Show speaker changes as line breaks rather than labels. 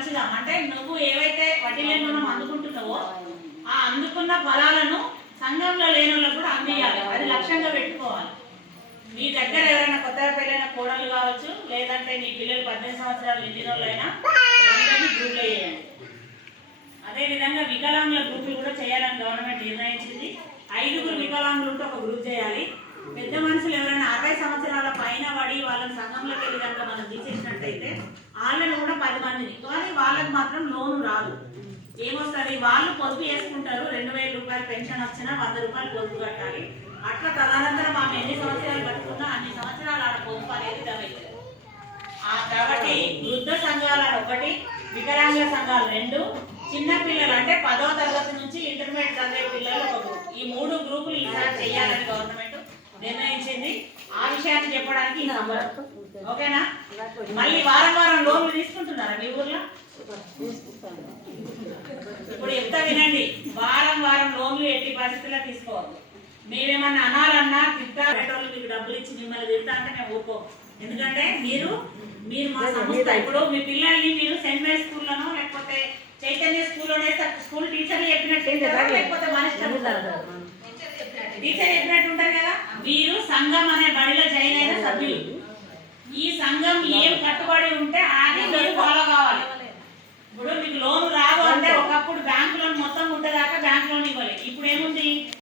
పంచుదాం అంటే నువ్వు ఏవైతే వడ్డీ లేని అందుకుంటున్నావో ఆ అందుకున్న ఫలాలను సంఘంలో లేని వాళ్ళకు కూడా అందియాలి. అది లక్ష్యంగా పెట్టుకోవాలి. మీ దగ్గర ఎవరైనా కొత్తగా పెళ్ళైన కోడలు కావచ్చు లేదంటే నీ పిల్లలు పద్దెనిమిది సంవత్సరాలు నిండిన వాళ్ళైనా గ్రూప్లో చేయండి అదే విధంగా వికలాంగుల గ్రూపులు కూడా చేయాలని గవర్నమెంట్ నిర్ణయించింది. ఐదుగురు వికలాంగులు ఉంటే ఒక గ్రూప్ చేయాలి. పెద్ద మనుషులు ఎవరైనా అరవై సంవత్సరాల పైన పడి వాళ్ళని సంఘంలోకి వెళ్ళి కనుక మనం తీసేసినట్టయితే వాళ్ళని కూడా పది మందిని. మాత్రం లోను రాదు. ఏమొస్తుంది? వాళ్ళు పొదుపు చేసుకుంటారు. రెండు వేల రూపాయలు పెన్షన్ వచ్చినా వంద రూపాయలు పొదుపు కట్టాలి. అట్లా తదనంతరం ఆమె ఎన్ని సంవత్సరాలు కట్టుకున్నా అన్ని సంవత్సరాలు ఆడ పొదుపు అనేది డబ్బైతుంది కాబట్టి వృద్ధ సంఘాలు ఒకటి వికలాంగ సంఘాలు రెండు చిన్న పిల్లలు అంటే పదో తరగతి నుంచి ఇంటర్మీడియట్ చదివే పిల్లలు ఒక గ్రూప్ ఈ మూడు గ్రూపులు ఈసారి చేయాలని గవర్నమెంట్ నిర్ణయించింది. ఆ విషయాన్ని చెప్పడానికి ఈ నంబర్. ఓకేనా? మళ్ళీ వారం వారం లోన్లు తీసుకుంటున్నారా మీ ఊర్లో? ఇప్పుడు చెప్తా వినండి. వారం వారం లోన్లు ఎట్టి పరిస్థితుల్లో తీసుకోవద్దు. మేమేమన్నా అనాలన్నా తిట్టా వాళ్ళు మీకు డబ్బులు ఇచ్చి మిమ్మల్ని తిడతా అంటే మేము ఊరుకో. ఎందుకంటే మీరు మీరు మా సంస్థ ఇప్పుడు మీ పిల్లల్ని మీరు సెంట్ మేరీ స్కూల్లోనో లేకపోతే చైతన్య స్కూల్లోనే స్కూల్ టీచర్లు చెప్పినట్టు? లేకపోతే మన ఇష్టం? టీచర్ చెప్పినట్టు ఉంటారు కదా? వీరు సంఘం అనే బడిలో జాయిన్ అయిన సభ్యులు. ఈ సంఘం ఏం కట్టుబడి ఉంటే అది మీరు ఫాలో Raymond Dean,